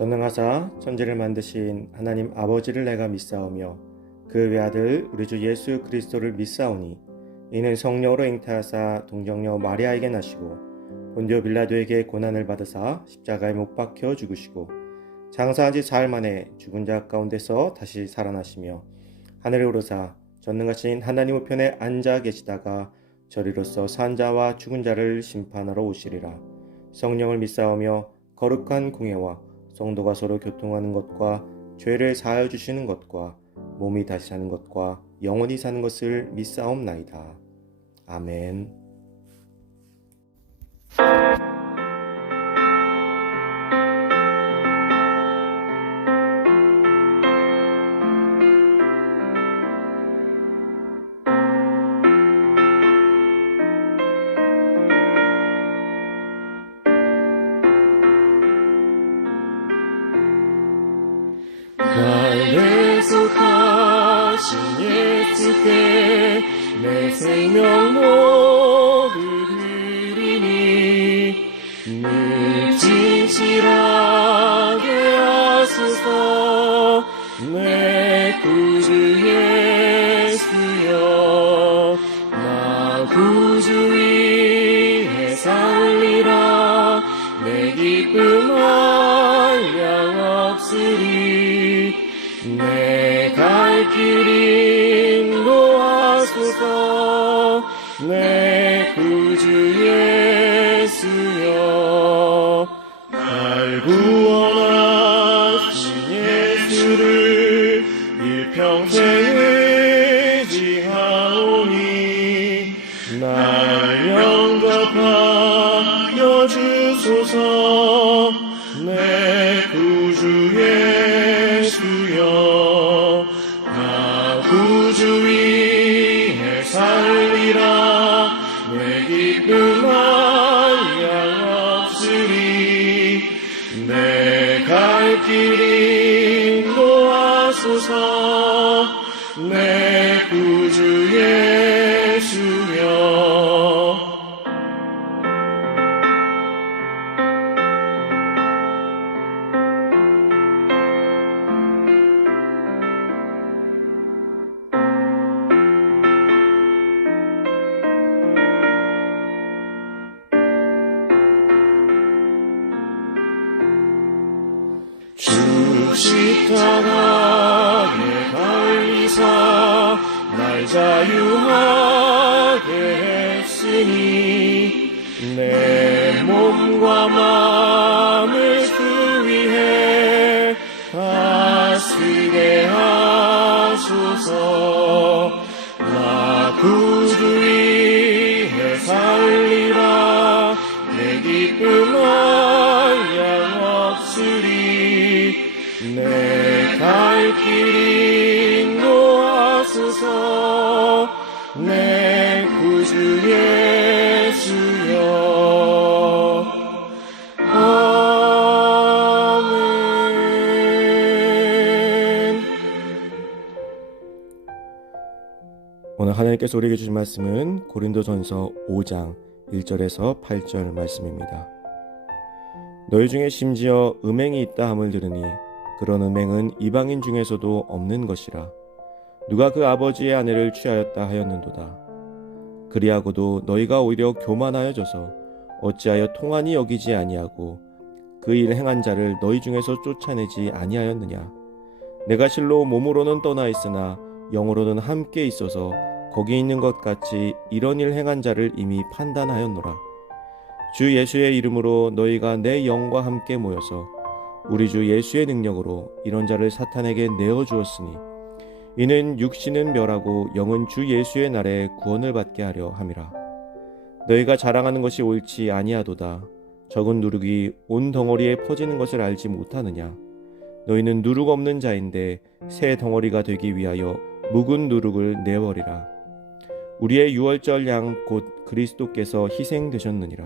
전능하사 천지를 만드신 하나님 아버지를 내가 믿사오며 그 외아들 우리 주 예수 그리스도를 믿사오니 이는 성령으로 잉태하사 동정녀 마리아에게 나시고 본디오 빌라도에게 고난을 받으사 십자가에 못 박혀 죽으시고 장사한 지 사흘 만에 죽은 자 가운데서 다시 살아나시며 하늘에 오르사 전능하신 하나님 우편에 앉아 계시다가 저리로서 산 자와 죽은 자를 심판하러 오시리라. 성령을 믿사오며 거룩한 공예와 성도가 서로 교통하는 것과 죄를 사하여 주시는 것과 몸이 다시 사는 것과 영원히 사는 것을 믿사옵나이다. 아멘. 날 대속하신 예수께 내 생명 모두 드리니 늘 진실하게 하소서. 내 구주 예수여, 나 구주 위에 살리라. 내 기쁨 한량 없으리. 내 갈 길 인도하소서. 내 구주 예수여, 날 구원하신 예수를 일평생 의지하오니 날 영접하여 주소서. 내 구주 예수여, 나 구주 위에 살리라. 내 기쁨 한량 없으리. 내 갈 길 인도하소서. 내 구주 예수여. 주 십자가에 달리사 날 자유하게 했으니 내 몸과 마음을 주 위해 다 쓰게 하소서. 나 구주 위에 살리라. 내 기쁨 한량 없으리. 내 갈 길 인도하소서. 내 구주 예수여. 아멘. 오늘 하나님께서 우리에게 주신 말씀은 고린도전서 5장 1절에서 8절 말씀입니다. 너희 중에 심지어 음행이 있다 함을 들으니 그런 음행은 이방인 중에서도 없는 것이라. 누가 그 아버지의 아내를 취하였다 하였는도다. 그리하고도 너희가 오히려 교만하여져서 어찌하여 통한이 여기지 아니하고 그 일 행한 자를 너희 중에서 쫓아내지 아니하였느냐. 내가 실로 몸으로는 떠나 있으나 영으로는 함께 있어서 거기 있는 것 같이 이런 일 행한 자를 이미 판단하였노라. 주 예수의 이름으로 너희가 내 영과 함께 모여서 우리 주 예수의 능력으로 이런 자를 사탄에게 내어주었으니 이는 육신은 멸하고 영은 주 예수의 날에 구원을 받게 하려 함이라. 너희가 자랑하는 것이 옳지 아니하도다. 적은 누룩이 온 덩어리에 퍼지는 것을 알지 못하느냐. 너희는 누룩 없는 자인데 새 덩어리가 되기 위하여 묵은 누룩을 내버리라. 우리의 유월절 양 곧 그리스도께서 희생되셨느니라.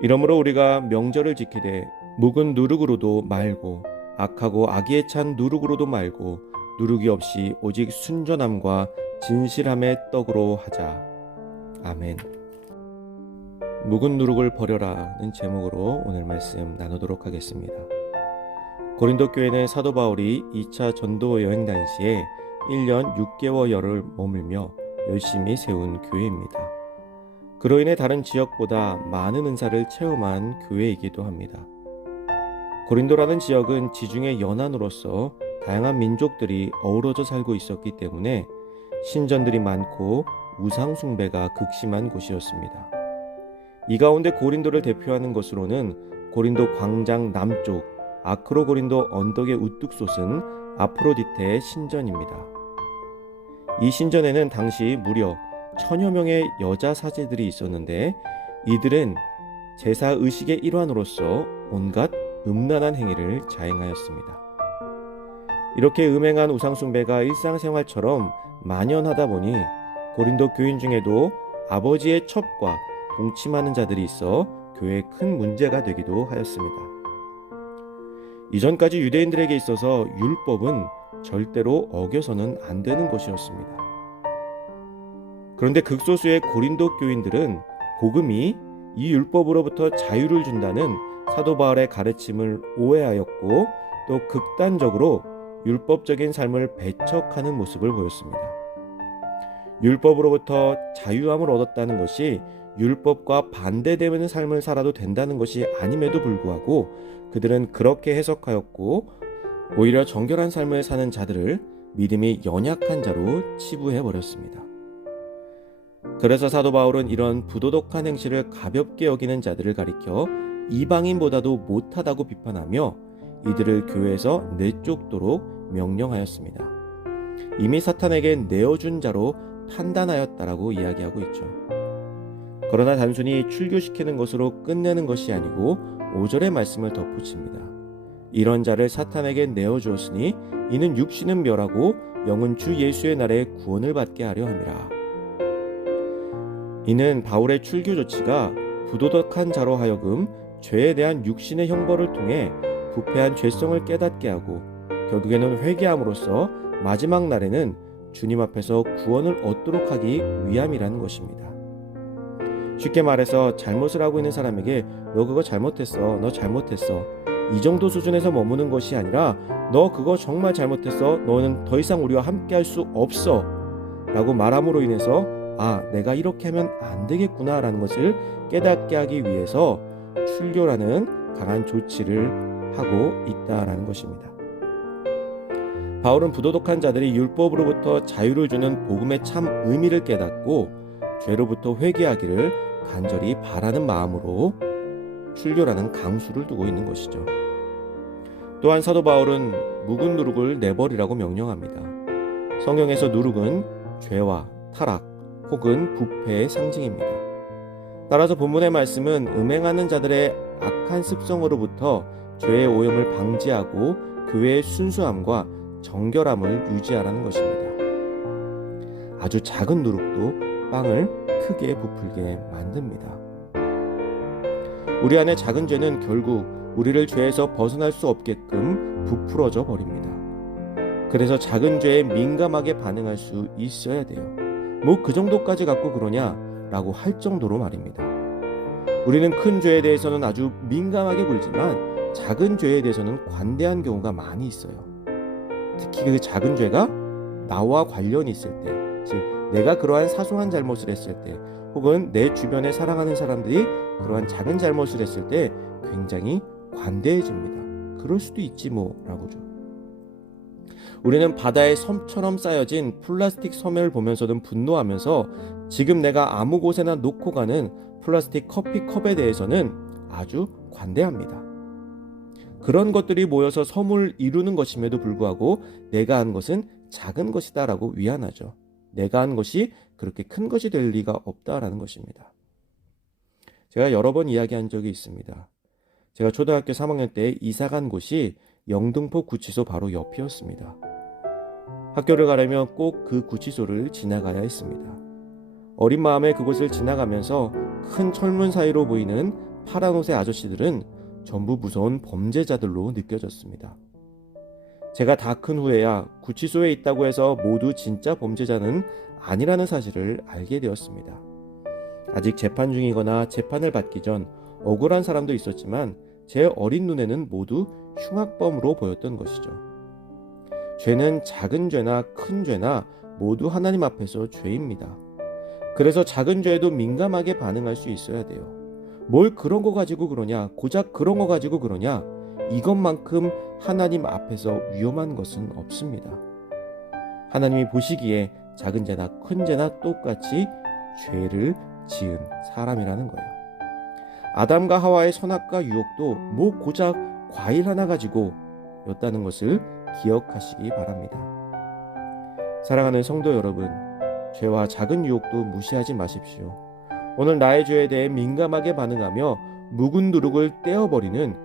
이러므로 우리가 명절을 지키되 묵은 누룩으로도 말고 악하고 악의에 찬 누룩으로도 말고 누룩이 없이 오직 순전함과 진실함의 떡으로 하자. 아멘. 묵은 누룩을 버려라는 제목으로 오늘 말씀 나누도록 하겠습니다. 고린도 교회는 사도 바울이 2차 전도 여행 당시에 1년 6개월여를 머물며 열심히 세운 교회입니다. 그로 인해 다른 지역보다 많은 은사를 체험한 교회이기도 합니다. 고린도라는 지역은 지중해 연안으로서 다양한 민족들이 어우러져 살고 있었기 때문에 신전들이 많고 우상 숭배가 극심한 곳이었습니다. 이 가운데 고린도를 대표하는 것으로는 고린도 광장 남쪽 아크로고린도 언덕에 우뚝 솟은 아프로디테의 신전입니다. 이 신전에는 당시 무려 1000여 명의 여자 사제들이 있었는데 이들은 제사 의식의 일환으로서 온갖 음란한 행위를 자행하였습니다. 이렇게 음행한 우상숭배가 일상생활처럼 만연하다 보니 고린도 교인 중에도 아버지의 첩과 동침하는 자들이 있어 교회에 큰 문제가 되기도 하였습니다. 이전까지 유대인들에게 있어서 율법은 절대로 어겨서는 안 되는 것이었습니다. 그런데 극소수의 고린도 교인들은 복음이 이 율법으로부터 자유를 준다는 사도 바울의 가르침을 오해하였고 또 극단적으로 율법적인 삶을 배척하는 모습을 보였습니다. 율법으로부터 자유함을 얻었다는 것이 율법과 반대되는 삶을 살아도 된다는 것이 아님에도 불구하고 그들은 그렇게 해석하였고 오히려 정결한 삶을 사는 자들을 믿음이 연약한 자로 치부해버렸습니다. 그래서 사도 바울은 이런 부도덕한 행실을 가볍게 여기는 자들을 가리켜 이방인보다도 못하다고 비판하며 이들을 교회에서 내쫓도록 명령하였습니다. 이미 사탄에게 내어준 자로 판단하였다라고 이야기하고 있죠. 그러나 단순히 출교시키는 것으로 끝내는 것이 아니고 5절의 말씀을 덧붙입니다. 이런 자를 사탄에게 내어주었으니 이는 육신은 멸하고 영은 주 예수의 날에 구원을 받게 하려 함이라. 이는 바울의 출교 조치가 부도덕한 자로 하여금 죄에 대한 육신의 형벌을 통해 부패한 죄성을 깨닫게 하고 결국에는 회개함으로써 마지막 날에는 주님 앞에서 구원을 얻도록 하기 위함이라는 것입니다. 쉽게 말해서 잘못을 하고 있는 사람에게 너 그거 잘못했어, 너 잘못했어, 이 정도 수준에서 머무는 것이 아니라 너 그거 정말 잘못했어, 너는 더 이상 우리와 함께 할 수 없어 라고 말함으로 인해서 아, 내가 이렇게 하면 안 되겠구나 라는 것을 깨닫게 하기 위해서 출교라는 강한 조치를 하고 있다라는 것입니다. 바울은 부도덕한 자들이 율법으로부터 자유를 주는 복음의 참 의미를 깨닫고 죄로부터 회개하기를 간절히 바라는 마음으로 출교라는 강수를 두고 있는 것이죠. 또한 사도 바울은 묵은 누룩을 내버리라고 명령합니다. 성경에서 누룩은 죄와 타락 혹은 부패의 상징입니다. 따라서 본문의 말씀은 음행하는 자들의 악한 습성으로부터 죄의 오염을 방지하고 교회의 순수함과 정결함을 유지하라는 것입니다. 아주 작은 누룩도 빵을 크게 부풀게 만듭니다. 우리 안에 작은 죄는 결국 우리를 죄에서 벗어날 수 없게끔 부풀어져 버립니다. 그래서 작은 죄에 민감하게 반응할 수 있어야 돼요. 뭐 그 정도까지 갖고 그러냐 라고 할 정도로 말입니다. 우리는 큰 죄에 대해서는 아주 민감하게 굴지만 작은 죄에 대해서는 관대한 경우가 많이 있어요. 특히 그 작은 죄가 나와 관련이 있을 때, 즉 내가 그러한 사소한 잘못을 했을 때 혹은 내 주변에 사랑하는 사람들이 그러한 작은 잘못을 했을 때 굉장히 관대해집니다. 그럴 수도 있지 뭐 라고죠. 우리는 바다의 섬처럼 쌓여진 플라스틱 섬을 보면서는 분노하면서 지금 내가 아무 곳에나 놓고 가는 플라스틱 커피컵에 대해서는 아주 관대합니다. 그런 것들이 모여서 섬을 이루는 것임에도 불구하고 내가 한 것은 작은 것이다 라고 위안하죠. 내가 한 것이 그렇게 큰 것이 될 리가 없다라는 것입니다. 제가 여러 번 이야기한 적이 있습니다. 제가 초등학교 3학년 때 이사 간 곳이 영등포 구치소 바로 옆이었습니다. 학교를 가려면 꼭 그 구치소를 지나가야 했습니다. 어린 마음에 그곳을 지나가면서 큰 철문 사이로 보이는 파란 옷의 아저씨들은 전부 무서운 범죄자들로 느껴졌습니다. 제가 다 큰 후에야 구치소에 있다고 해서 모두 진짜 범죄자는 아니라는 사실을 알게 되었습니다. 아직 재판 중이거나 재판을 받기 전 억울한 사람도 있었지만 제 어린 눈에는 모두 흉악범으로 보였던 것이죠. 죄는 작은 죄나 큰 죄나 모두 하나님 앞에서 죄입니다. 그래서 작은 죄에도 민감하게 반응할 수 있어야 돼요. 뭘 그런 거 가지고 그러냐, 고작 그런 거 가지고 그러냐, 이것만큼 하나님 앞에서 위험한 것은 없습니다. 하나님이 보시기에 작은 죄나 큰 죄나 똑같이 죄를 지은 사람이라는 거예요. 아담과 하와의 선악과 유혹도 뭐 고작 과일 하나 가지고 였다는 것을 기억하시기 바랍니다. 사랑하는 성도 여러분, 죄와 작은 유혹도 무시하지 마십시오. 오늘 나의 죄에 대해 민감하게 반응하며 묵은 누룩을 떼어버리는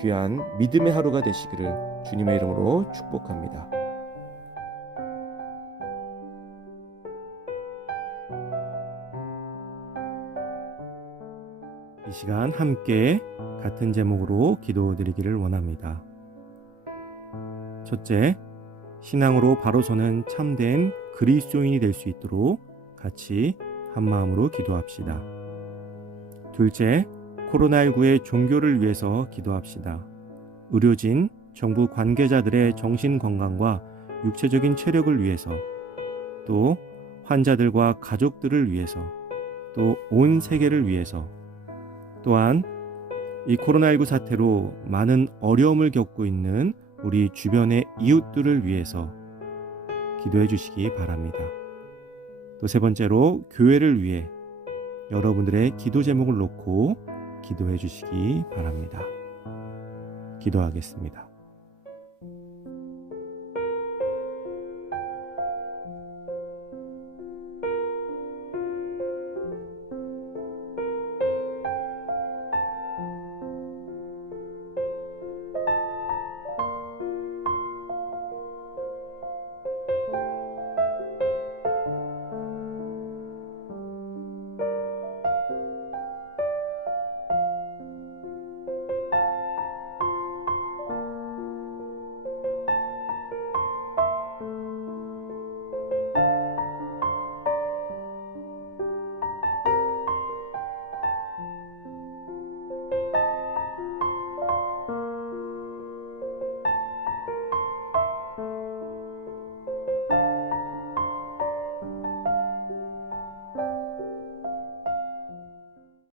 귀한 믿음의 하루가 되시기를 주님의 이름으로 축복합니다. 이 시간 함께 같은 제목으로 기도드리기를 원합니다. 첫째, 신앙으로 바로 서는 참된 그리스도인이 될 수 있도록 같이 한마음으로 기도합시다. 둘째, 코로나19의 종교를 위해서 기도합시다. 의료진, 정부 관계자들의 정신건강과 육체적인 체력을 위해서, 또 환자들과 가족들을 위해서, 또 온 세계를 위해서, 또한 이 코로나19 사태로 많은 어려움을 겪고 있는 우리 주변의 이웃들을 위해서 기도해 주시기 바랍니다. 또 세 번째로 교회를 위해 여러분들의 기도 제목을 놓고 기도해 주시기 바랍니다. 기도하겠습니다.